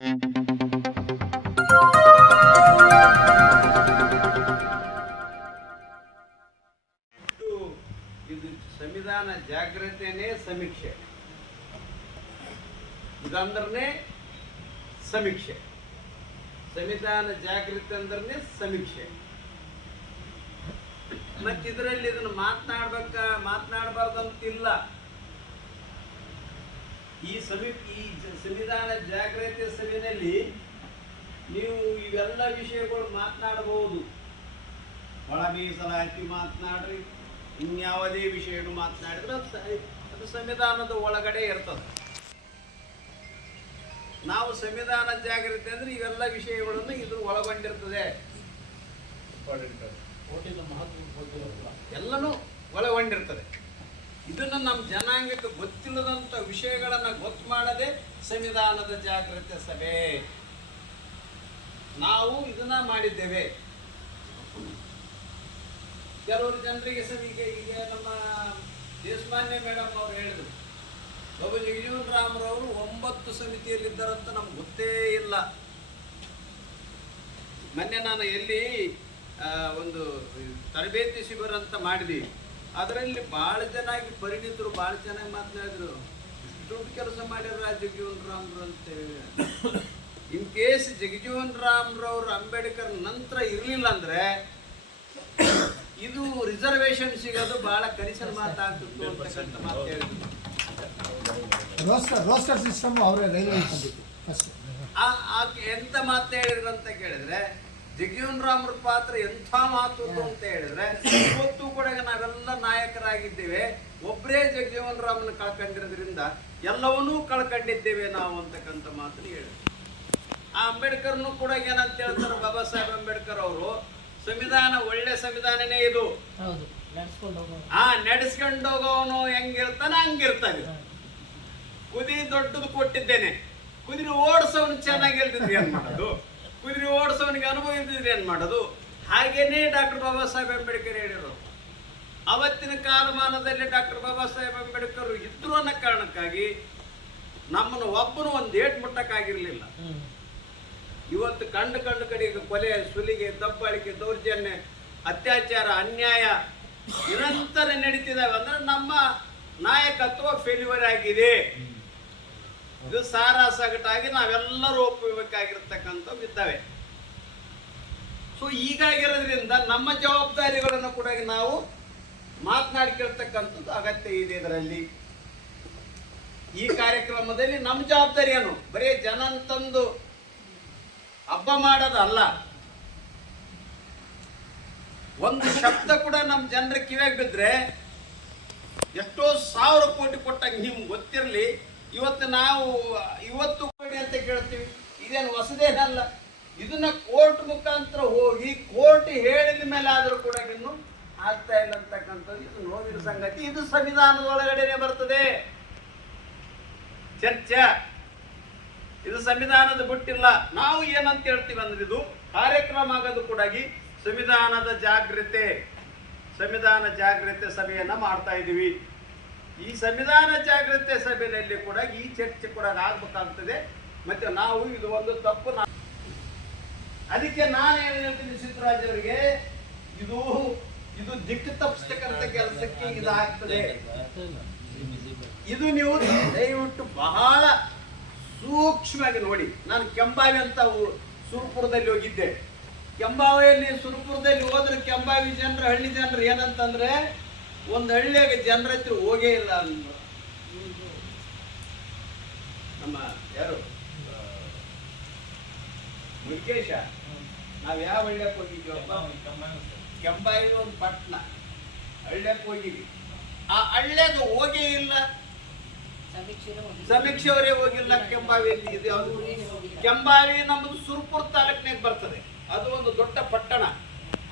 ಇದು ಸಂವಿಧಾನ ಜಾಗೃತಿನೇ ಸಮೀಕ್ಷೆ, ಇದಂದ್ರೆ ಸಮೀಕ್ಷೆ. ಸಂವಿಧಾನ ಜಾಗೃತಿ ಅಂದ್ರೆ ಸಮೀಕ್ಷೆ. ಮತ್ತೆ ಇದರಲ್ಲಿ ಇದನ್ನು ಮಾತನಾಡಬಾರ್ದಂತಿಲ್ಲ. ಈ ಸಂವಿಧಾನ ಜಾಗೃತಿ ಸಭೆಯಲ್ಲಿ ನೀವು ಇವೆಲ್ಲ ವಿಷಯಗಳು ಮಾತನಾಡಬಹುದು. ಒಳ ಮೀಸಲಾತಿ ಮಾತನಾಡ್ರಿ, ಇನ್ಯಾವುದೇ ವಿಷಯಗಳು ಮಾತನಾಡಿದ್ರೆ ಅದು ಸಂವಿಧಾನದ ಒಳಗಡೆ ಇರ್ತದೆ. ನಾವು ಸಂವಿಧಾನ ಜಾಗೃತಿ ಅಂದ್ರೆ ಇವೆಲ್ಲ ವಿಷಯಗಳನ್ನು ಇದು ಒಳಗೊಂಡಿರ್ತದೆ, ಎಲ್ಲನೂ ಒಳಗೊಂಡಿರ್ತದೆ. ಇದನ್ನು ನಮ್ಮ ಜನಾಂಗಕ್ಕೆ ಗೊತ್ತಿಲ್ಲದಂಥ ವಿಷಯಗಳನ್ನು ಗೊತ್ತು ಮಾಡದೆ ಸಂವಿಧಾನದ ಜಾಗೃತಿ ಸಭೆ. ನಾವು ಇದನ್ನ ಮಾಡಿದ್ದೇವೆ. ಕೆಲವರು ಜನರಿಗೆ ಈಗ ನಮ್ಮ ದೇಶಮಾನ್ಯ ಮೇಡಮ್ ಅವರು ಹೇಳಿದ್ರು, ಬಾಬು ಜಗಜೀವನ್ ರಾಮ್ರವರು 9 ಸಮಿತಿಯಲ್ಲಿದ್ದಾರಂತ ನಮ್ಗೆ ಗೊತ್ತೇ ಇಲ್ಲ. ಮೊನ್ನೆ ನಾನು ಎಲ್ಲಿ ಒಂದು ತರಬೇತಿ ಶಿಬಿರ ಅಂತ ಮಾಡಿದ್ವಿ. ಅದರಲ್ಲಿ ಭಾಳ ಜನ ಪರಿಣಿತರು ಭಾಳ ಚೆನ್ನಾಗಿ ಮಾತನಾಡಿದ್ರು. ದುಡ್ಡು ಕೆಲಸ ಮಾಡ್ಯಾರ ಜಗಜೀವನ್ ರಾಮ್ರು ಅಂತೇಳಿ. ಇನ್ ಕೇಸ್ ಜಗಜೀವನ್ ರಾಮ್ರವ್ರು ಅಂಬೇಡ್ಕರ್ ನಂತರ ಇರಲಿಲ್ಲ ಅಂದ್ರೆ ಇದು ರಿಸರ್ವೇಶನ್ ಸಿಗೋದು ಬಹಳ ಕನಿಷ್ಠ ಮಾತಾಗ್ತಿತ್ತು ಅಂತಕ್ಕಂಥ ಮಾತು ಹೇಳಿದ್ರು. ರೋಸ್ಟರ್ ಸಿಸ್ಟಮ್ ಅವರೇ ರೈಲ್ವೆ ಎಂತ ಮಾತು ಹೇಳಿದ್ರು ಅಂತ ಕೇಳಿದ್ರೆ, ಜಗಜೀವನ್ ರಾಮ್ರ ಪಾತ್ರ ಎಂಥ ಮಾತು ಅಂತ ಹೇಳಿದ್ರೆ, ಇವತ್ತು ಕೂಡ ನಾವೆಲ್ಲ ನಾಯಕರಾಗಿದ್ದೇವೆ, ಒಬ್ಬರೇ ಜಗಜೀವನ್ ರಾಮ್ನ ಕಳ್ಕೊಂಡಿರೋದ್ರಿಂದ ಎಲ್ಲವನ್ನೂ ಕಳ್ಕೊಂಡಿದ್ದೇವೆ ನಾವು ಅಂತಕ್ಕಂಥ ಮಾತನ್ನು ಹೇಳಿದ್ರು. ಆ ಅಂಬೇಡ್ಕರ್ನು ಕೂಡ ಏನಂತ ಹೇಳ್ತಾರೆ, ಬಾಬಾ ಸಾಹೇಬ್ ಅಂಬೇಡ್ಕರ್ ಅವರು, ಸಂವಿಧಾನ ಒಳ್ಳೆ ಸಂವಿಧಾನನೇ ಇದು, ನಡೆಸ್ಕೊಂಡು ಹೋಗೋನು ಹೆಂಗಿರ್ತಾನೆ ಹಂಗಿರ್ತಾನೆ. ಕುದುರೆ ದೊಡ್ಡದು ಕೊಟ್ಟಿದ್ದೇನೆ, ಕುದುರೆ ಓಡಿಸೋನು ಚೆನ್ನಾಗಿ ಹೇಳ್ತಿದ್ರಿ ಏನ್ ಮಾಡೋದು, ಕುದುರೆ ಓಡಿಸೋನಿಗೆ ಅನುಭವ ಇದ್ದಿದ್ರಿ ಏನ್ ಮಾಡೋದು. ಹಾಗೇನೇ ಡಾಕ್ಟರ್ ಬಾಬಾ ಸಾಹೇಬ್ ಅಂಬೇಡ್ಕರ್ ಹೇಳಿರೋರು. ಅವತ್ತಿನ ಕಾಲಮಾನದಲ್ಲಿ ಡಾಕ್ಟರ್ ಬಾಬಾ ಸಾಹೇಬ್ ಅಂಬೇಡ್ಕರ್ ಇದ್ರು ಅನ್ನೋ ಕಾರಣಕ್ಕಾಗಿ ನಮ್ಮನ್ನು ಒಬ್ಬನು ಒಂದು ಏಟ್ ಮುಟ್ಟಕ್ಕಾಗಿರ್ಲಿಲ್ಲ. ಇವತ್ತು ಕಂಡು ಕಡೆಗೆ ಕೊಲೆ, ಸುಲಿಗೆ, ದಬ್ಬಾಳಿಕೆ, ದೌರ್ಜನ್ಯ, ಅತ್ಯಾಚಾರ, ಅನ್ಯಾಯ ನಿರಂತರ ನಡೀತಿದ್ದಾವೆ ಅಂದ್ರೆ ನಮ್ಮ ನಾಯಕತ್ವ ಫೇಲ್ಯೂರ್ ಆಗಿದೆ. ಇದು ಸಾರಾಸಗಟಾಗಿ ನಾವೆಲ್ಲರೂ ಒಪ್ಪಬೇಕಾಗಿರ್ತಕ್ಕಂಥವು ಇದ್ದಾವೆ. ಸೊ ಹೀಗಾಗಿರೋದ್ರಿಂದ ನಮ್ಮ ಜವಾಬ್ದಾರಿಗಳನ್ನು ಕೂಡ ನಾವು ಮಾತನಾಡಿಕೊಳ್ತಕ್ಕಂಥದ್ದು ಅಗತ್ಯ ಇದೆ. ಇದರಲ್ಲಿ ಈ ಕಾರ್ಯಕ್ರಮದಲ್ಲಿ ನಮ್ಮ ಜವಾಬ್ದಾರಿ ಏನು, ಬರೀ ಜನ ಅಂತಂದು ಹಬ್ಬ ಮಾಡೋದಲ್ಲ. ಒಂದು ಶಬ್ದ ಕೂಡ ನಮ್ಮ ಜನರ ಕಿವಿಯಾಗಿ ಬಿದ್ರೆ ಎಷ್ಟೋ 1000 ಕೋಟಿ ಕೊಟ್ಟಂಗೆ ನಿಮ್ಗೆ ಗೊತ್ತಿರಲಿ. ಇವತ್ತು ಕೋಟಿ ಅಂತ ಕೇಳ್ತೀವಿ, ಇದೇನು ಹೊಸದೇನಲ್ಲ. ಇದನ್ನ ಕೋರ್ಟ್ ಮುಖಾಂತರ ಹೋಗಿ ಕೋರ್ಟ್ ಹೇಳಿದ ಮೇಲೆ ಆದರೂ ಕೂಡ ಇನ್ನು ಆಗ್ತಾ ಇಲ್ಲ ಅಂತಕ್ಕಂಥದ್ದು ಇದು ನೋವಿನ ಸಂಗತಿ. ಇದು ಸಂವಿಧಾನದ ಒಳಗಡೆನೆ ಬರ್ತದೆ ಚರ್ಚೆ. ಇದು ಸಂವಿಧಾನದ ಬಿಟ್ಟಿಲ್ಲ. ನಾವು ಏನಂತ ಹೇಳ್ತೀವಿ ಅಂದ್ರೆ, ಇದು ಕಾರ್ಯಕ್ರಮ ಆಗೋದು ಕೂಡ ಸಂವಿಧಾನ ಜಾಗೃತಿ ಸಭೆಯನ್ನ ಮಾಡ್ತಾ ಇದ್ದೀವಿ. ಈ ಸಂವಿಧಾನ ಜಾಗೃತಿ ಸಭೆಯಲ್ಲಿ ಕೂಡ ಈ ಚರ್ಚೆ ಕೂಡ ಆಗ್ಬೇಕಾಗ್ತದೆ. ಮತ್ತೆ ನಾವು ಇದು ಒಂದು ತಪ್ಪು. ಅದಕ್ಕೆ ನಾನು ಏನು ಹೇಳ್ತೀನಿ ಸಿದ್ದರಾಜ್ ಅವರಿಗೆ, ಇದು ದಿಕ್ಕು ತಪ್ಪಿಸ್ತಕ್ಕಂಥ ಕೆಲಸಕ್ಕೆ ಇದಾಗ್ತದೆ. ಇದು ನೀವು ದಯವಿಟ್ಟು ಬಹಳ ಸೂಕ್ಷ್ಮವಾಗಿ ನೋಡಿ. ನಾನು ಕೆಂಬಾವಿ ಅಂತ ಸುರಪುರದಲ್ಲಿ ಹೋಗಿದ್ದೆ. ಸುರಪುರದಲ್ಲಿ ಹೋದ್ರೆ ಕೆಂಬಾವಿ ಜನರು, ಹಳ್ಳಿ ಜನರು ಏನಂತಂದ್ರೆ, ಒಂದು ಹಳ್ಳಿಯಾಗ ಜನರ ಹತ್ರ ಹೋಗೇ ಇಲ್ಲ. ನಮ್ಮ ಯಾರು ಮುರುಕೇಶ, ನಾವ್ ಯಾವ ಹಳ್ಳಿಯಕ್ಕೆ ಹೋಗಿದ್ವಪ್ಪ, ಕೆಂಬಾವಿ ಒಂದು ಪಟ್ಟಣ ಹಳ್ಳಿಯಕ್ಕೆ ಹೋಗಿದ್ವಿ. ಆ ಹಳ್ಳಿಯಾಗ ಹೋಗೇ ಇಲ್ಲ, ಸಮೀಕ್ಷೆಯವರೇ ಹೋಗಿಲ್ಲ. ಕೆಂಬಾವಿಯಲ್ಲಿ ಇದೆ. ಕೆಂಬಾವಿ ನಮ್ಮದು ಸುರಪುರ ತಾಲೂಕಿನಾಗ ಬರ್ತದೆ. ಅದು ಒಂದು ದೊಡ್ಡ ಪಟ್ಟಣ.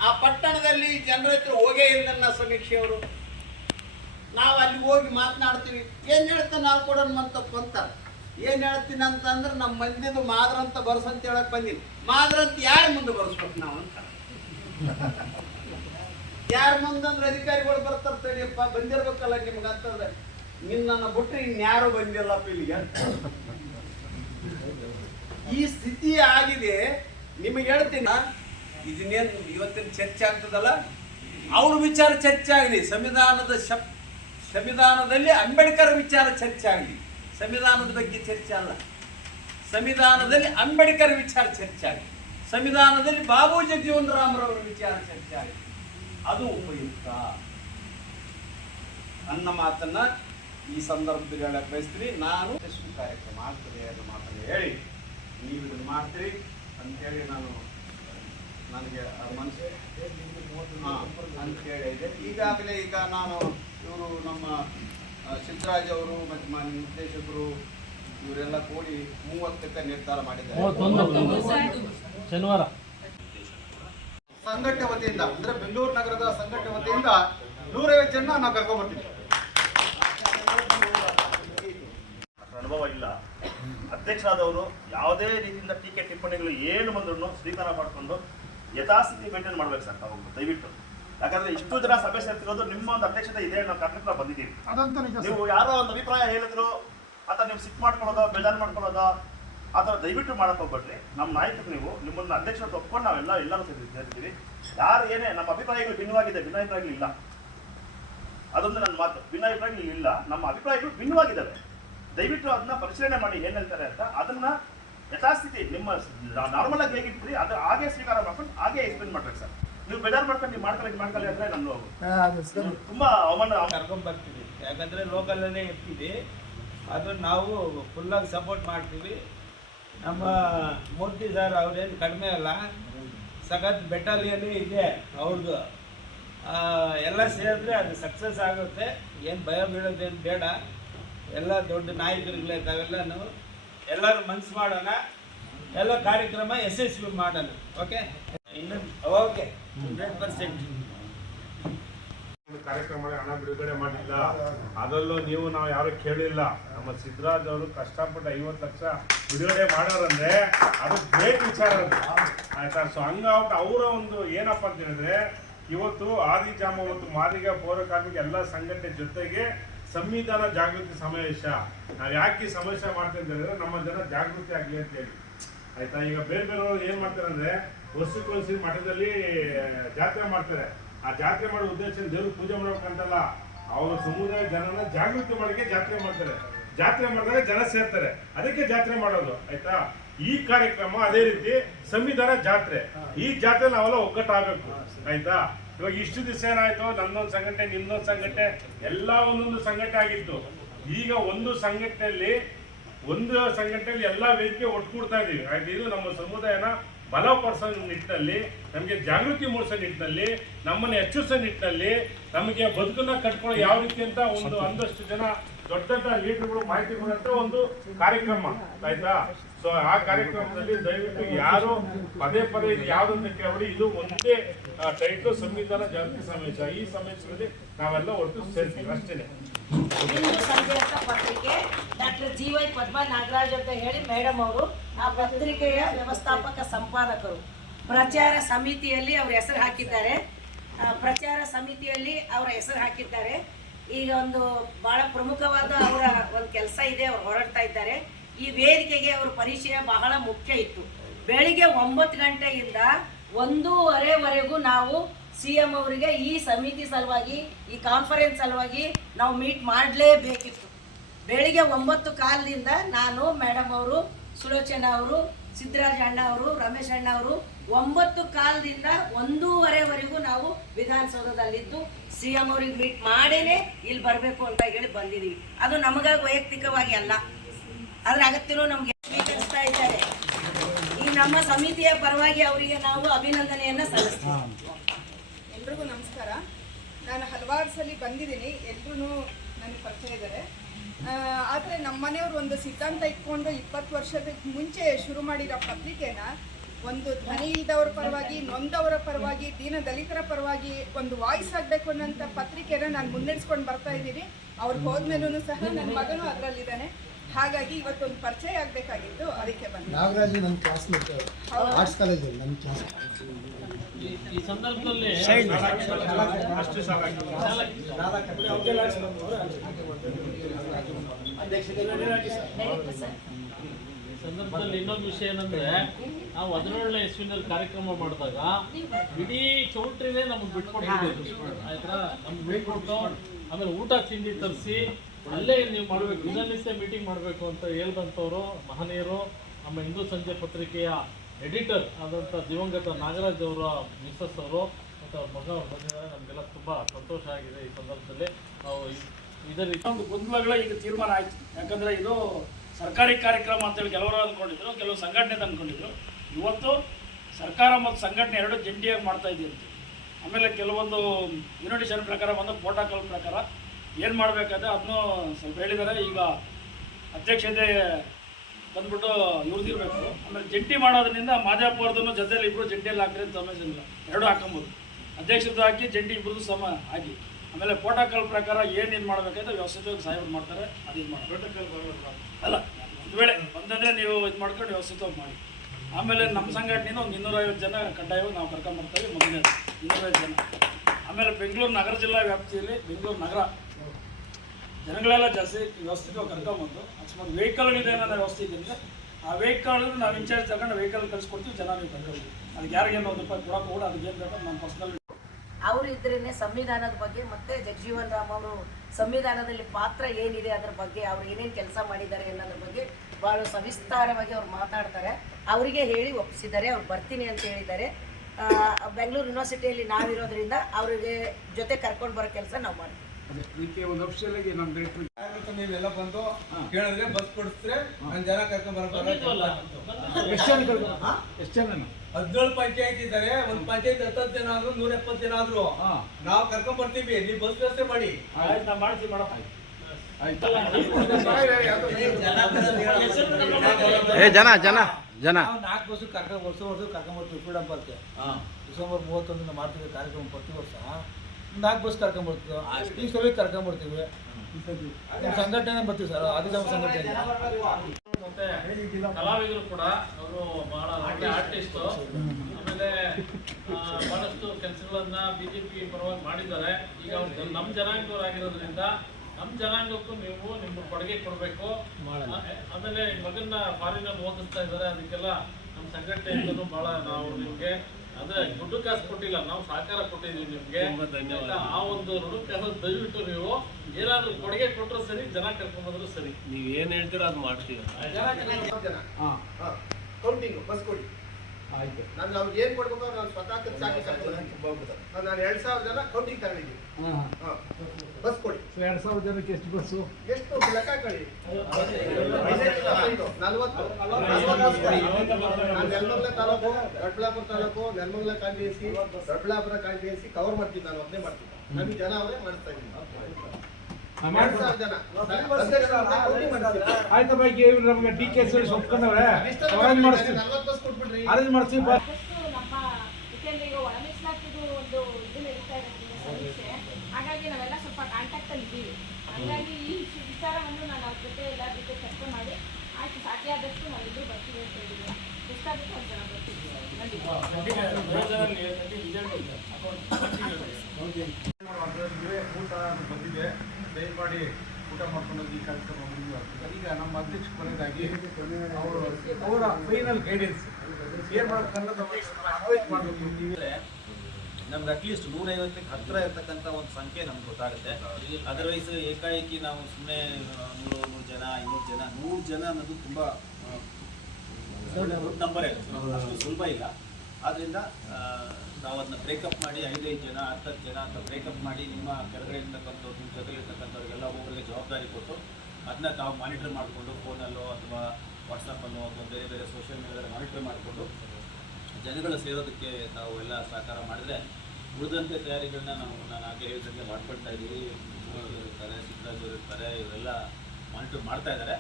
ಆ ಪಟ್ಟಣದಲ್ಲಿ ಜನರ ಹತ್ರ ಹೋಗೇ ಇಲ್ಲ ಸಮೀಕ್ಷೆಯವರು. ನಾವು ಅಲ್ಲಿ ಹೋಗಿ ಮಾತನಾಡ್ತೀವಿ. ಏನ್ ಹೇಳ್ತಾನೆ ನಾವು ಕೊಡೋಣ ಮಂತಪ್ಪ ಅಂತ. ಏನ್ ಹೇಳ್ತೀನಿ ಅಂತಂದ್ರೆ, ನಮ್ಮ ಮಂದಿದು ಮಾದ್ರಂತ ಬರ್ಸಂತ ಹೇಳಕ್ ಬಂದಿನಿ. ಮಾದ್ರಂತ ಯಾರ ಮುಂದೆ ಬರ್ಸ್ಬೇಕು ನಾವು ಅಂತ. ಯಾರ ಮುಂದಂದ್ರೆ ಅಧಿಕಾರಿಗಳು ಬರ್ತಾರೆ, ತಡಿಯಪ್ಪ ಬಂದಿರ್ಬೇಕಲ್ಲ ನಿಮ್ಗಂತಂದ್ರೆ, ನಿನ್ನನ್ನು ಬಿಟ್ರೆ ಇನ್ಯಾರು ಬಂದಿಲ್ಲಪ್ಪ ಇಲ್ಲಿಗೆ. ಈ ಸ್ಥಿತಿ ಆಗಿದೆ. ನಿಮಗೆ ಹೇಳ್ತೀನಿ, ಇದನ್ನೇನು ಇವತ್ತಿನ ಚರ್ಚೆ ಆಗ್ತದಲ್ಲ, ಅವ್ರ ವಿಚಾರ ಚರ್ಚೆ ಆಗಲಿ, ಸಂವಿಧಾನದಲ್ಲಿ ಅಂಬೇಡ್ಕರ್ ವಿಚಾರ ಚರ್ಚೆ ಆಗಲಿ. ಸಂವಿಧಾನದ ಬಗ್ಗೆ ಚರ್ಚೆ ಅಲ್ಲ, ಸಂವಿಧಾನದಲ್ಲಿ ಅಂಬೇಡ್ಕರ್ ವಿಚಾರ ಚರ್ಚೆ ಆಗಲಿ, ಸಂವಿಧಾನದಲ್ಲಿ ಬಾಬು ಜಗಜೀವನ್ ರಾಮ್ರವರ ವಿಚಾರ ಚರ್ಚೆ ಆಗಲಿ. ಅದು ಉಪಯುಕ್ತ ನನ್ನ ಮಾತನ್ನ ಈ ಸಂದರ್ಭದಲ್ಲಿ ಹೇಳಕ್ ಬಯಸ್ತೀನಿ. ನಾನು ಯಶಸ್ವಿ ಕಾರ್ಯಕ್ರಮ ಆಗ್ತದೆ ಅನ್ನೋ ಮಾತನ್ನು ಹೇಳಿ ನೀವು ಇದನ್ನು ಮಾಡ್ತೀರಿ ಅಂತೇಳಿ ನನಗೆ ಮನಸ್ಸು ಅಂತೇಳಿ ಇದೆ. ಈಗಾಗಲೇ ಈಗ ನಾನು ಇವರು ನಮ್ಮ ಸಿದ್ದರಾಜ್ ಅವರು ಮತ್ತು ಮಾನ್ಯ ನಿರ್ದೇಶಕರು ಇವರೆಲ್ಲ ಕೂಡಿ 30ಕ್ಕೆ ನಿರ್ಧಾರ ಮಾಡಿದ್ದಾರೆ. ಶನಿವಾರ ಸಂಘಟನೆ ವತಿಯಿಂದ ಅಂದ್ರೆ ಬೆಂಗಳೂರು ನಗರದ ಸಂಘಟನೆ ವತಿಯಿಂದ 150 ಜನ ನಾವು ಕರ್ಕೊಂಡ್ಬರ್ತೀವಿ. ಅನುಭವ ಇಲ್ಲ. ಅಧ್ಯಕ್ಷರಾದವರು ಯಾವುದೇ ರೀತಿಯಿಂದ ಟೀಕೆ ಟಿಪ್ಪಣಿಗಳು ಏನು ಬಂದ್ರು ಸ್ವೀಕಾರ ಮಾಡಿಕೊಂಡು ಯಥಾಸ್ಥಿತಿ ಮೇಂಟೈನ್ ಮಾಡ್ಬೇಕು ಸರ್ ತಾವು ದಯವಿಟ್ಟು. ಯಾಕಂದ್ರೆ ಇಷ್ಟು ಜನ ಸಭೆ ಸೇರ್ತಿರೋದು ನಿಮ್ಮ ಒಂದು ಅಧ್ಯಕ್ಷತೆ ಇದೆ ಅನ್ನೋ ಕಾರಣಕ್ಕೆ ನಾವು ಬಂದಿದ್ದೀವಿ. ನೀವು ಯಾರೋ ಒಂದು ಅಭಿಪ್ರಾಯ ಹೇಳಿದ್ರು ಅಥವಾ ನೀವು ಸಿಕ್ ಮಾಡ್ಕೊಳ್ಳೋದೋ ಬೇಜಾರು ಮಾಡ್ಕೊಳ್ಳೋದೋ ಆ ಥರ ದಯವಿಟ್ಟು ಮಾಡಕ್ಕೆ ಹೋಗ್ಬೇಡ್ರಿ. ನಮ್ಮ ನಾಯಕರು ನೀವು ನಿಮ್ಮನ್ನ ಅಧ್ಯಕ್ಷರು ಒಪ್ಕೊಂಡು ಎಲ್ಲರೂ ಸೇರ್ತೀವಿ. ಯಾರು ಏನೇ ನಮ್ಮ ಅಭಿಪ್ರಾಯಗಳು ಭಿನ್ನಾಭಿಪ್ರಾಯಗಳಿಲ್ಲ, ಅದೊಂದು ನನ್ನ ಮಾತು. ಭಿನ್ನಾಭಿಪ್ರಾಯಗಳು ಇಲ್ಲ, ನಮ್ಮ ಅಭಿಪ್ರಾಯಗಳು ಭಿನ್ನವಾಗಿದ್ದಾವೆ. ದಯವಿಟ್ಟು ಅದನ್ನ ಪರಿಶೀಲನೆ ಮಾಡಿ ಏನು ಹೇಳ್ತಾರೆ ಅಂತ, ಅದನ್ನ ಯಥಾಸ್ಥಿತಿ ನಿಮ್ಮ ನಾರ್ಮಲ್ ಆಗಿ ಹೇಗಿರ್ತೀರಿ ಅದು ಹಾಗೆ ಸ್ವೀಕಾರ ಮಾಡ್ಕೊಂಡು ಹಾಗೆ ಎಕ್ಸ್ಪ್ಲೇನ್ ಮಾಡ್ಬೇಕು ಸರ್. ನೀವು ಬೇಜಾರು ಮಾಡ್ಕೊಂಡು ನೀವು ಮಾಡ್ಕೊಳ್ಳಿ ಅಂದ್ರೆ ನಾನು ತುಂಬಾ ಅವಮಾನ ಕರ್ಕೊಂಡ್ ಬರ್ತೀವಿ. ಯಾಕಂದ್ರೆ ಲೋಕಲಲ್ಲೇ ಇರ್ತೀವಿ, ಅದು ನಾವು ಫುಲ್ಲಾಗಿ ಸಪೋರ್ಟ್ ಮಾಡ್ತೀವಿ. ನಮ್ಮ ಮೂರ್ತಿ ಸರ್ ಅವ್ರೇನು ಕಡಿಮೆ ಅಲ್ಲ, ಸಖತ್ ಬೆಟಾಲಿಯನ್ನೇ ಇದೆ ಅವ್ರದ್ದು. ಎಲ್ಲ ಸೇರಿದ್ರೆ ಅದು ಸಕ್ಸಸ್ ಆಗುತ್ತೆ. ಏನು ಭಯ ಬೀಳೋದೇನು ಬೇಡ. ಎಲ್ಲ ದೊಡ್ಡ ನಾಯಕರುಗಳೇ ತಾವೆಲ್ಲನೂ ಎಲ್ಲರೂ ಮನಸ್ಸು ಮಾಡೋಣ, ಎಲ್ಲ ಕಾರ್ಯಕ್ರಮ ಯಶಸ್ವಿ ಮಾಡೋಣ. Okay, okay 100%. ಕಾರ್ಯಕ್ರಮ ಹಣ ಬಿಡುಗಡೆ ಮಾಡಿಲ್ಲ, ಅದರಲ್ಲೂ ನಾವು ಯಾರು ಕೇಳಿಲ್ಲ. ನಮ್ಮ ಸಿದ್ದರಾಜ್ ಅವರು ಕಷ್ಟಪಟ್ಟು 50 ಲಕ್ಷ ಬಿಡುಗಡೆ ಮಾಡೋರಂದ್ರೆ ಅದು ಗ್ರೇಟ್ ವಿಚಾರ ಅದು, ಆಯ್ತಾ. ಸೊ ಹಂಗಾಗ್ಬಿಟ್ಟು ಅವರ ಒಂದು ಏನಪ್ಪ ಅಂತ ಹೇಳಿದ್ರೆ, ಇವತ್ತು ಆದಿಜಾಂಬವತ್ತು ಮಾದಿಗ ಪೌರ ಕಾರ್ಮಿಕ ಎಲ್ಲ ಸಂಘಟನೆ ಜೊತೆಗೆ ಸಂವಿಧಾನ ಜಾಗೃತಿ ಸಮಾವೇಶ. ನಾವು ಯಾಕೆ ಸಮಾವೇಶ ಮಾಡ್ತೀವಿ ಅಂತ ಹೇಳಿದ್ರೆ ನಮ್ಮ ಜನ ಜಾಗೃತಿ ಆಗಲಿ ಅಂತ ಹೇಳಿ, ಆಯ್ತಾ. ಈಗ ಬೇರೆ ಬೇರೆಯವರು ಏನು ಮಾಡ್ತಾರೆ ಅಂದರೆ ವರ್ಷಕ್ಕೊಂದ್ಸರಿ ಮಠದಲ್ಲಿ ಜಾತ್ರೆ ಮಾಡ್ತಾರೆ. ಆ ಜಾತ್ರೆ ಮಾಡೋ ಉದ್ದೇಶ ದೇವ್ರಿಗೆ ಪೂಜೆ ಮಾಡ್ಬೇಕಂತಲ್ಲ, ಅವರ ಸಮುದಾಯ ಜನನ ಜಾಗೃತಿ ಮಾಡೋಕ್ಕೆ ಜಾತ್ರೆ ಮಾಡ್ತಾರೆ. ಜಾತ್ರೆ ಮಾಡಿದಾಗ ಜನ ಸೇರ್ತಾರೆ, ಅದಕ್ಕೆ ಜಾತ್ರೆ ಮಾಡೋದು, ಆಯ್ತಾ. ಈ ಕಾರ್ಯಕ್ರಮ ಅದೇ ರೀತಿ ಸಂವಿಧಾನ ಜಾತ್ರೆ. ಈ ಜಾತ್ರೆ ನಾವೆಲ್ಲ ಒಗ್ಗಟ್ಟಾಗಬೇಕು, ಆಯ್ತಾ. ಇವಾಗ ಇಷ್ಟು ದಿವಸ ಏನಾಯ್ತು, ನನ್ನೊಂದು ಸಂಘಟನೆ ನಿನ್ನೊಂದು ಸಂಘಟನೆ ಎಲ್ಲ ಒಂದೊಂದು ಸಂಘಟನೆ ಆಗಿತ್ತು. ಈಗ ಒಂದು ಸಂಘಟನೆಯಲ್ಲಿ ಎಲ್ಲ ವೇದಿಕೆ ಒಟ್ಟುಕೊಡ್ತಾ ಇದೀವಿ, ಆಯ್ತು. ಇದು ನಮ್ಮ ಸಮುದಾಯನ ಬಲಪಡಿಸೋ ನಿಟ್ಟಿನಲ್ಲಿ, ನಮಗೆ ಜಾಗೃತಿ ಮೂಡಿಸೋ ನಿಟ್ಟಿನಲ್ಲಿ, ನಮ್ಮನ್ನು ಹೆಚ್ಚಿಸೋ ನಿಟ್ಟಿನಲ್ಲಿ, ನಮಗೆ ಬದುಕನ್ನ ಕಟ್ಕೊಳ್ಳೋ ಯಾವ ರೀತಿ ಅಂತ ಒಂದಷ್ಟು ಜನ ದೊಡ್ಡ ದೊಡ್ಡ ಲೀಡರ್ಗಳು ಮಾಹಿತಿ ಕೊಡುವಂತ ಒಂದು ಕಾರ್ಯಕ್ರಮ, ಆಯ್ತಾ. ಸೊ ಆ ಕಾರ್ಯಕ್ರಮದಲ್ಲಿ ದಯವಿಟ್ಟು ಯಾರು ಪದೇ ಇದು ಯಾವ್ದಂತ ಕೇಳಿ, ಇದು ಒಂದೇ ಟೈಟ್ಲು ಸಂವಿಧಾನ ಜಾಗೃತಿ ಸಮಾವೇಶ. ಈ ಸಮಾವೇಶದಲ್ಲಿ ನಾವೆಲ್ಲ ಒಟ್ಟು ಸೇರ್ತೀವಿ ಅಷ್ಟೇನೆ. ಪತ್ರಿಕೆ ಡಾಕ್ಟರ್ GY ಪದ್ಮಾ ನಾಗರಾಜ್ ಅಂತ ಹೇಳಿ ಮೇಡಮ್ ಅವರು ಆ ಪತ್ರಿಕೆಯ ವ್ಯವಸ್ಥಾಪಕ ಸಂಪಾದಕರು. ಪ್ರಚಾರ ಸಮಿತಿಯಲ್ಲಿ ಅವ್ರ ಹೆಸರು ಹಾಕಿದ್ದಾರೆ. ಈಗ ಒಂದು ಬಹಳ ಪ್ರಮುಖವಾದ ಅವರ ಒಂದು ಕೆಲಸ ಇದೆ, ಅವ್ರು ಹೊರಡ್ತಾ ಇದ್ದಾರೆ. ಈ ವೇದಿಕೆಗೆ ಅವರ ಪರಿಚಯ ಬಹಳ ಮುಖ್ಯ ಇತ್ತು. ಬೆಳಿಗ್ಗೆ 9 ಗಂಟೆಯಿಂದ 1:30ವರೆಗೂ ನಾವು CM ಅವರಿಗೆ ಈ ಸಮಿತಿ ಸಲುವಾಗಿ, ಈ ಕಾನ್ಫರೆನ್ಸ್ ಸಲುವಾಗಿ ನಾವು ಮೀಟ್ ಮಾಡಲೇಬೇಕಿತ್ತು. ಬೆಳಿಗ್ಗೆ 9:15ದಿಂದ ನಾನು, ಮೇಡಮ್ ಅವರು, ಸುಲೋಚನಾ ಅವರು, ಸಿದ್ದರಾಜ್ ಅಣ್ಣ ಅವರು, ರಮೇಶ್ ಅಣ್ಣ ಅವರು 9:15ದಿಂದ 1:30ವರೆಗೂ ನಾವು ವಿಧಾನಸೌಧದಲ್ಲಿದ್ದು CM ಅವ್ರಿಗೆ ಮೀಟ್ ಮಾಡೇನೆ ಇಲ್ಲಿ ಬರಬೇಕು ಅಂತ ಹೇಳಿ ಬಂದಿದ್ದೀವಿ. ಅದು ನಮಗಾಗಿ ವೈಯಕ್ತಿಕವಾಗಿ ಅಲ್ಲ, ಅದ್ರ ಅಗತ್ಯನೂ ನಮ್ಗೆ ಸ್ವೀಕರಿಸ್ತಾ ಇದ್ದಾರೆ. ಈ ನಮ್ಮ ಸಮಿತಿಯ ಪರವಾಗಿ ಅವರಿಗೆ ನಾವು ಅಭಿನಂದನೆಯನ್ನ ಸಲ್ಲಿಸ್ತೀವಿ. ಎಲ್ರಿಗೂ ನಮಸ್ಕಾರ. ನಾನು ಹಲವಾರು ಸಲ ಬಂದಿದ್ದೀನಿ, ಎಲ್ಲರೂ ನನಗೆ ಪರಿಚಯ ಇದ್ದಾರೆ. ಆದರೆ ನಮ್ಮ ಮನೆಯವರು ಒಂದು ಸಿದ್ಧಾಂತ ಇಟ್ಕೊಂಡು 20 ವರ್ಷದ ಮುಂಚೆ ಶುರು ಮಾಡಿರೋ ಪತ್ರಿಕೆನ ಒಂದು ಧ್ವನಿ ಇದ್ದವರ ಪರವಾಗಿ, ನೊಂದವರ ಪರವಾಗಿ, ದೀನ ದಲಿತರ ಪರವಾಗಿ ಒಂದು ವಾಯ್ಸ್ ಆಗಬೇಕು ಅನ್ನೋಂಥ ಪತ್ರಿಕೆನ ನಾನು ಮುನ್ನಡೆಸ್ಕೊಂಡು ಬರ್ತಾ ಇದ್ದೀನಿ. ಅವ್ರು ಹೋದ್ಮೇಲೂ ಸಹ ನನ್ನ ಮಗನೂ ಅದರಲ್ಲಿದ್ದಾನೆ. ಹಾಗಾಗಿ ಇವತ್ತೊಂದು ಪರಿಚಯ ಆಗಬೇಕಾಗಿತ್ತು, ಅದಕ್ಕೆ ಬಂದೆ. ನಾಗರಾಜ್ ನನ್ನ ಕ್ಲಾಸ್ಮೇಟ್, ಆರ್ಟ್ಸ್ ಕಾಲೇಜಲ್ಲಿ ನನ್ನ ಕ್ಲಾಸ್. ಈ ಸಂದರ್ಭದಲ್ಲಿ ಸಂದರ್ಭದಲ್ಲಿ ಇನ್ನೊಂದು ವಿಷಯ ಏನಂದ್ರೆ, ನಾವು 17ನೇ ಇಸ್ವಿನಲ್ಲಿ ಕಾರ್ಯಕ್ರಮ ಮಾಡಿದಾಗ ಇಡೀ ಚೌಲ್ಟ್ರಿನೇ ನಮ್ಗೆ ಬಿಟ್ಕೊಟ್ಟಿದ್ದು ಆಯ್ತಾ. ನಮ್ಗೆ ಬಿಟ್ಕೊಟ್ಟು ಆಮೇಲೆ ಊಟ ತಿಂಡಿ ತರಿಸಿ ಅಲ್ಲೇ ನೀವು ಮಾಡಬೇಕು, ದಿನನಿತ್ಯ ಮೀಟಿಂಗ್ ಮಾಡಬೇಕು ಅಂತ ಹೇಳ್ದಂಥವ್ರು ಮಹನೀಯರು. ನಮ್ಮ ಹಿಂದೂ ಸಂಜೆ ಪತ್ರಿಕೆಯ ಎಡಿಟರ್ ಆದಂಥ ದಿವಂಗತ ನಾಗರಾಜ್ ಅವರ ಮಿಸಸ್ ಅವರು ಮತ್ತು ಅವ್ರ ಮಗ ಅವ್ರು ಬಂದಿದ್ದಾರೆ. ನಮಗೆಲ್ಲ ತುಂಬ ಸಂತೋಷ ಆಗಿದೆ ಈ ಸಂದರ್ಭದಲ್ಲಿ. ನಾವು ಇದರ ಒಂದು ಗೊಂದಲಗಳ ಈಗ ತೀರ್ಮಾನ ಆಯಿತು. ಯಾಕಂದರೆ ಇದು ಸರ್ಕಾರಿ ಕಾರ್ಯಕ್ರಮ ಅಂತೇಳಿ ಕೆಲವರು ಅಂದ್ಕೊಂಡಿದ್ರು, ಕೆಲವು ಸಂಘಟನೆ ಅಂದ್ಕೊಂಡಿದ್ರು. ಇವತ್ತು ಸರ್ಕಾರ ಮತ್ತು ಸಂಘಟನೆ ಎರಡು ಜಂಟಿಯಾಗಿ ಮಾಡ್ತಾ ಇದ್ದೀವಿ. ಆಮೇಲೆ ಕೆಲವೊಂದು ಇನ್ವಿಟೇಷನ್ ಪ್ರಕಾರ ಬಂದು ಪ್ರೋಟೋಕಾಲ್ ಪ್ರಕಾರ ಏನು ಮಾಡಬೇಕಾದ್ರೆ ಅದನ್ನು ಸ್ವಲ್ಪ ಹೇಳಿದ್ದಾರೆ. ಈಗ ಅಧ್ಯಕ್ಷತೆ ಬಂದ್ಬಿಟ್ಟು ಇವ್ರದಿರಬೇಕು. ಆಮೇಲೆ ಜಂಟಿ ಮಾಡೋದ್ರಿಂದ ಮಾದೇವಪ್ಪವ್ರದ್ದು ಜೊತೆಲಿ ಇಬ್ಬರು ಜಂಟಿಯಲ್ಲಿ ಹಾಕಿದ್ರೆ ಅಂತ ಸಮಸ್ಯೆ ಇಲ್ಲ, ಎರಡು ಹಾಕೊಬೋದು. ಅಧ್ಯಕ್ಷತೆ ಹಾಕಿ ಜಂಟಿ ಇಬ್ಬರದು ಸಮ ಹಾಕಿ. ಆಮೇಲೆ ಪ್ರೋಟೋಕಾಲ್ ಪ್ರಕಾರ ಏನು ಇದು ಮಾಡಬೇಕಾದ್ರೆ ವ್ಯವಸ್ಥಿತವಾಗಿ ಸಾಹೇಬರು ಮಾಡ್ತಾರೆ. ಅದು ಇದು ಮಾಡಿ ಪ್ರೋಟೋಕಾಲ್ ಅಲ್ಲ, ಒಂದು ವೇಳೆ ಬಂದಂದರೆ ನೀವು ಇದು ಮಾಡ್ಕೊಂಡು ವ್ಯವಸ್ಥಿತವಾಗಿ ಮಾಡಿ. ಆಮೇಲೆ ನಮ್ಮ ಸಂಘಟನೆಯಿಂದ ಒಂದು 250 ಜನ ಕಡ್ಡಾಯವಾಗಿ ನಾವು ಕರ್ಕೊಂಬರ್ತೀವಿ. ಮೊದಲನೇ 250 ಜನ. ಆಮೇಲೆ ಬೆಂಗಳೂರು ನಗರ ಜಿಲ್ಲಾ ವ್ಯಾಪ್ತಿಯಲ್ಲಿ ಬೆಂಗಳೂರು ನಗರ ಜನಗಳೆಲ್ಲ ಜಾಸ್ತಿ ವ್ಯವಸ್ಥಿತವಾಗಿ ಕರ್ಕೊಂಬಂದು ಅಕಸ್ಮಾತ್ ವೆಹಿಕಲ್ಗಳಿದೆ ಏನಾದ್ರು ವ್ಯವಸ್ಥೆ ಇದೆ ಆ ವೆಹಿಕಲ್ ನಾವು ಇನ್ಚಾರ್ಜ್ ತಗೊಂಡು ವೆಹಿಕಲ್ ಕಳಿಸ್ಕೊಡ್ತೀವಿ. ಜನ ನೀವು ಕರ್ಕೊಂಡು ಅದಕ್ಕೆ ಯಾರಿಗೇನು ₹1 ಕೊಡೋಕೆ ಕೂಡ ಅದಕ್ಕೆ ಏನು ಬೇಕು ನಮ್ಮ ಪರ್ಸನಲ್ ಅವರು ಇದ್ರೇ ಸಂವಿಧಾನದ ಬಗ್ಗೆ ಮತ್ತು ಜಗಜೀವನ್ ರಾಮ್ ಅವರು ಸಂವಿಧಾನದಲ್ಲಿ ಪಾತ್ರ ಏನಿದೆ ಅದರ ಬಗ್ಗೆ ಅವ್ರು ಏನೇನು ಕೆಲಸ ಮಾಡಿದ್ದಾರೆ ಅನ್ನೋದ್ರ ಬಗ್ಗೆ ಭಾಳ ಸವಿಸ್ತಾರವಾಗಿ ಅವ್ರು ಮಾತಾಡ್ತಾರೆ. ಅವರಿಗೆ ಹೇಳಿ ಒಪ್ಪಿಸಿದ್ದಾರೆ, ಅವ್ರು ಬರ್ತೀನಿ ಅಂತ ಹೇಳಿದ್ದಾರೆ. ಬೆಂಗಳೂರು ಯೂನಿವರ್ಸಿಟಿಯಲ್ಲಿ ನಾವಿರೋದ್ರಿಂದ ಅವರಿಗೆ ಜೊತೆ ಕರ್ಕೊಂಡು ಬರೋ ಕೆಲಸ ನಾವು ಮಾಡ್ತೀವಿ. ಇದಕ್ಕೆ ಒಂದು ಅಫಿಷಿಯಲ್ ಆಗಿ ನಮ್ಮ ಡೈರೆಕ್ಟರ್ ನೀವೆಲ್ಲ ಬಂದು ಕೇಳಿದ್ರೆ ಬಸ್ ಕೊಡಿಸಿದ್ರೆ ನಾನು ಜನ ಕರ್ಕೊಂಡು ಬರಬಾರ. ಎಷ್ಟು ಜನ 17 ಪಂಚಾಯತ್ ಇದ್ದಾರೆ. ಒಂದು ಪಂಚಾಯತ್ 10 ಜನ ಆದ್ರು 170 ಜನ ಆದ್ರು ನಾವು ಕರ್ಕೊಂಡ್ ಬರ್ತೀವಿ. ನೀವು ಬಸ್ ವ್ಯವಸ್ಥೆ ಮಾಡಿ. ನಾವು ಮಾಡ್ತೀವಿ ಮಾಡಪ್ಪ. ಜನ 4 ಬಸ್ ಕರ್ಕೊಂಡ್ಬರ್ತೀವಿ. ಫ್ರೀಡಮ್ ಪಾರ್ಕ್ ಡಿಸೆಂಬರ್ 31 ಮಾಡ್ತೀವಿ ಕಾರ್ಯಕ್ರಮ ಪ್ರತಿ ವರ್ಷ. 4 ಬಸ್ ಕರ್ಕೊಂಡ್ಬರ್ತೀವಿ. ಈ ಸಲ ಕರ್ಕೊಂಡ್ಬರ್ತೀವಿ. ಸಂಘಟನೆ ಬರ್ತೀವಿ ಸರ್, ಆದಿಜಾಮ ಸಂಘಟನೆ. ಮತ್ತೆ ಕಲಾವಿದರು ಕೂಡ ಅವರು ಬಹಳ ಒಳ್ಳೆ ಆರ್ಟಿಸ್ಟ್. ಆಮೇಲೆ ಬಹಳಷ್ಟು ಕೆಲಸಗಳನ್ನ ಬಿಜೆಪಿ ಪರವಾಗಿ ಮಾಡಿದ್ದಾರೆ. ಈಗ ಅವ್ರು ನಮ್ಮ ಜನಾಂಗದವರಾಗಿರೋದ್ರಿಂದ ನಮ್ಮ ಜನಾಂಗಕ್ಕೂ ನೀವು ನಿಮ್ಮ ಕೊಡುಗೆ ಕೊಡಬೇಕು. ಆಮೇಲೆ ಮಗನ್ನ ಫಾರಿನಲ್ಲಿ ಓದಿಸ್ತಾ ಇದ್ದಾರೆ. ಅದಕ್ಕೆಲ್ಲ ನಮ್ಮ ಸಂಘಟನೆಯಿಂದಲೂ ಬಹಳ ನಾವು ನಿಮಗೆ ಅದೇ ದುಡ್ಡು ಕಾಸು ಕೊಟ್ಟಿಲ್ಲ, ನಾವು ಸಹಕಾರ ಕೊಟ್ಟಿದ್ದೀವಿ ನಿಮ್ಗೆ. ಆ ಒಂದು ಋಣಕ್ಕಾಗ ದಯವಿಟ್ಟು ನೀವು ಏನಾದ್ರು ಕೊಡುಗೆ ಕೊಟ್ಟರು ಸರಿ, ಜನ ಕರ್ಕೊಂಡ್ಬಂದ್ರು ಸರಿ. ನೀವು ಏನು ಹೇಳ್ತೀರೋ ಅದು ಮಾಡ್ತೀವಿ. ಕೌಂಟಿಂಗ್ ಬಸ್ ಕೊಡಿ ಆಯ್ತು. ನಾನು ಅವ್ರಿಗೆ ಏನು ಕೊಡ್ಬೇಕು ನಾನು ಸ್ವತಃ ಖರ್ಚಾಗಿ ನಾನು 2000 ಜನ ಕೌಂಟಿಂಗ್ ತಗೊಂಡಿದ್ದೀನಿ. ಬಸ್ ಕೊಡಿ. 2000 ಜನಕ್ಕೆ ಎಷ್ಟು ಬಸ್ಸು? ಎಷ್ಟು ಲೆಕ್ಕ ಹಾಕೊಳ್ಳಿ. 40 ನಾನು Nelamangala taluk, Doddaballapura taluk, Nelamangala constituency, Doddaballapura constituency cover ಮಾಡ್ತೀನಿ. ನಾನು ಒಬ್ಬನೇ ಮಾಡ್ತೀನಿ. ನಮಗೆ ಜನ ಅವರೇ ಮಾಡಿಸ್ತಾ ಇದ್ದೀನಿ. 2000 ಜನ ಆಯ್ತು ಬಗ್ಗೆ ನಮ್ಗೆ DKC ಒಪ್ಕೊಂಡವ್ರೆ ಅರೇಂಜ್ ಮಾಡಿಸ್ತೀವಿ. 40 ಬಸ್ ಕೊಟ್ಬಿಡ್ರಿ. ಅರೇಂಜ್ ಮಾಡ್ತೀವಿ. ನಮ್ಮ ಇದರಲ್ಲಿ ಒಳ ಮೀಸಲಾತಿದು ಒಂದು ಇದು ನಡೀತಾ ಇದೆ ಸಮೀಕ್ಷೆ. ಹಾಗಾಗಿ ನಾವೆಲ್ಲ ಸ್ವಲ್ಪ ಕಾಂಟ್ಯಾಕ್ಟ್ ಅಲ್ಲಿ ಇದ್ದೀವಿ. ಹಾಗಾಗಿ ಈ ವಿಚಾರವನ್ನು ನಾನು ಅವ್ರ ಜೊತೆ ಎಲ್ಲರ ಜೊತೆ ಚರ್ಚೆ ಮಾಡಿ ಆಯ್ತು ಸಾಧ್ಯಾದಷ್ಟು ನಾವಿಲ್ಲೂ ಬರ್ತೀವಿ ಅಂತ ಹೇಳಿದ್ವಿ. ಎಷ್ಟಾಗುತ್ತೆ ಅಂತ ನಾವು ಬರ್ತೀವಿ. ಊಟ ಬಂದಿದೆ, ದಯಮಾಡಿ ಊಟ ಮಾಡ್ಕೊಂಡು ಈ ಕಾರ್ಯಕ್ರಮ ಮುಂದುವರಿಸಿದೆ. ಈಗ ನಮ್ಮ ಅಧ್ಯಕ್ಷ ಕೊನೆಯದಾಗಿ ಅವರ ಫೈನಲ್ ಗೈಡೆನ್ಸ್ ಏನು ಮಾಡಬೇಕನ್ನೋದು ಮಾಡಬೇಕು. ನಮ್ಗೆ ಅಟ್ಲೀಸ್ಟ್ 150ಕ್ಕೆ ಹತ್ತಿರ ಇರ್ತಕ್ಕಂಥ ಒಂದು ಸಂಖ್ಯೆ ನಮ್ಗೆ ಗೊತ್ತಾಗುತ್ತೆ. ಅದರ್ವೈಸ್ ಏಕಾಏಕಿ ನಾವು ಸುಮ್ಮನೆ 100 ಜನ 200 ಜನ 100 ಜನ ಅನ್ನೋದು ತುಂಬ ನಂಬರೇ, ಅಷ್ಟು ಸುಲಭ ಇಲ್ಲ. ಆದ್ದರಿಂದ ನಾವು ಅದನ್ನ ಬ್ರೇಕಪ್ ಮಾಡಿ 5-5 ಜನ 10 ಜನ ಅಂತ ಬ್ರೇಕಪ್ ಮಾಡಿ ನಿಮ್ಮ ಕೆಳಗಡೆ ಇರ್ತಕ್ಕಂಥವ್ರು ನಿಮ್ಮ ಜೊತೆ ಇರ್ತಕ್ಕಂಥವ್ರಿಗೆಲ್ಲ ಒಬ್ಬರಿಗೆ ಜವಾಬ್ದಾರಿ ಕೊಟ್ಟು ಅದನ್ನ ತಾವು ಮಾನಿಟರ್ ಮಾಡಿಕೊಂಡು ಫೋನಲ್ಲೋ ಅಥವಾ ವಾಟ್ಸಪ್ಪಲ್ಲೋ ಅಥವಾ ಬೇರೆ ಬೇರೆ ಸೋಷಿಯಲ್ ಮೀಡಿಯಾದಲ್ಲಿ ಮಾನಿಟರ್ ಮಾಡಿಕೊಂಡು ಜನಗಳು ಸೇರೋದಕ್ಕೆ ನಾವು ಎಲ್ಲ ಸಹಕಾರ ಮಾಡಿದ್ರೆ ಉಳಿದಂತೆ ತಯಾರಿಗಳನ್ನ ನಾನು ಹಾಗೆ ಹೇಳಿದಂತೆ ಮಾಡ್ಕೊಳ್ತಾ ಇದ್ದೀವಿ. ಇರ್ತಾರೆ, ಸಿದ್ದರಾಜ್ ಅವರು ಇರ್ತಾರೆ, ಇವರೆಲ್ಲ ಮಾನಿಟರ್ ಮಾಡ್ತಾ ಇದ್ದಾರೆ.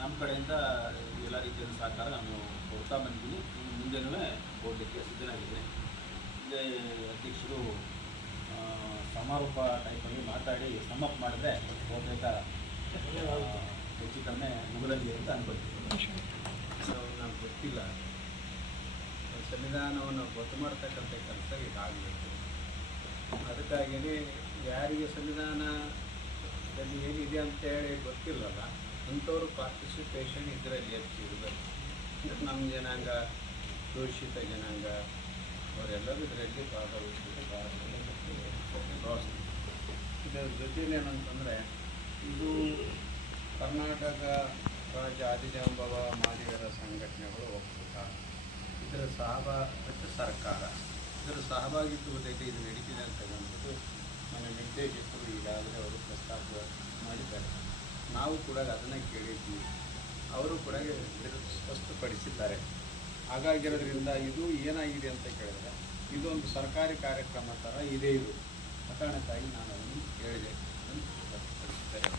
ನಮ್ಮ ಕಡೆಯಿಂದ ಎಲ್ಲ ರೀತಿಯ ಸಹಕಾರ ನಾನು ಕೊಡ್ತಾ ಬಂದಿದ್ದೀನಿ. ಮುಂದೆನೂ ಕೊಡಲಿಕ್ಕೆ ಸಿದ್ಧನಾಗಿದ್ದೀನಿ. ಇದೇ ಅಧ್ಯಕ್ಷರು ಸಮಾರೋಪ ಟೈಪಲ್ಲಿ ಮಾತಾಡಿ ಸಮ್ಮಪ್ ಮಾಡಿದ್ರೆ ಬಹುತೇಕ ಹೆಚ್ಚು ಕಡಿಮೆ ಮುಗಿದಂಗೆ ಅಂತ ಅನ್ಕೊಳ್ತೀವಿ. ನಮ್ಗೆ ಗೊತ್ತಿಲ್ಲ, ಸಂವಿಧಾನವನ್ನು ಗೊತ್ತು ಮಾಡ್ತಕ್ಕಂಥ ಕೆಲಸ ಇದಾಗಬೇಕು. ಅದಕ್ಕಾಗಿಯೇ ಯಾರಿಗೆ ಸಂವಿಧಾನದಲ್ಲಿ ಏನಿದೆ ಅಂತೇಳಿ ಗೊತ್ತಿಲ್ಲಲ್ಲ ಅಂಥವ್ರ ಪಾರ್ಟಿಸಿಪೇಷನ್ ಇದರಲ್ಲಿ ಹೆಚ್ಚಿರಬೇಕು. ಅಂದರೆ ನಮ್ಮ ಜನಾಂಗ, ಶೋಷಿತ ಜನಾಂಗ ಅವರೆಲ್ಲರೂ ಇದರಲ್ಲಿ ಭಾಗವಹಿಸಿದ್ರೆ ಭಾಳ ಇದರ ಜೊತೆಲಿ ಏನಂತಂದರೆ ಇದು ಕರ್ನಾಟಕ ರಾಜ್ಯ ಆದಿಜಾಂಬವ ಮಾದಿಗರ ಸಂಘಟನೆಗಳು ಒಕ್ಕೂಟ, ಇದರ ಮತ್ತು ಸರ್ಕಾರ ಇದರ ಸಹಭಾಗಿತ್ವದಲ್ಲಿ ಇದು ನಡೀತಿದೆ ಅಂತಕ್ಕಂಥದ್ದು ನನ್ನ ನಿರ್ದೇಶಕರು ಈಗಾಗಲೇ ಅವರು ಪ್ರಸ್ತಾಪ ಮಾಡಿದ್ದಾರೆ. ನಾವು ಕೂಡ ಅದನ್ನು ಕೇಳಿದ್ವಿ, ಅವರು ಕೂಡ ಸ್ಪಷ್ಟಪಡಿಸಿದ್ದಾರೆ. ಹಾಗಾಗಿರೋದ್ರಿಂದ ಇದು ಏನಾಗಿದೆ ಅಂತ ಕೇಳಿದ್ರೆ ಇದೊಂದು ಸರ್ಕಾರಿ ಕಾರ್ಯಕ್ರಮ ಥರ ಇದೆ. ಇದು ಆ ಕಾರಣಕ್ಕಾಗಿ ನಾನು ಅದನ್ನು ಹೇಳಿದೆ ಅಂತ ಸ್ಪಷ್ಟಪಡಿಸಿದ್ದಾರೆ.